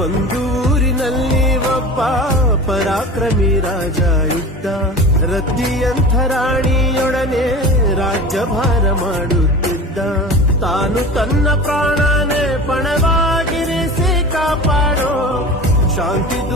ಒಂದು ಊರಿನಲ್ಲಿ ಒಬ್ಬ ಪರಾಕ್ರಮಿ ರಾಜ ಇದ್ದ. ರತಿಯಂಥ ರಾಣಿಯೊಡನೆ ರಾಜ್ಯಭಾರ ಮಾಡುತ್ತಿದ್ದ. ತಾನು ತನ್ನ ಪ್ರಾಣನೇ ಪಣವಾಗಿರಿಸಿ ಕಾಪಾಡೋ ಶಾಂತಿ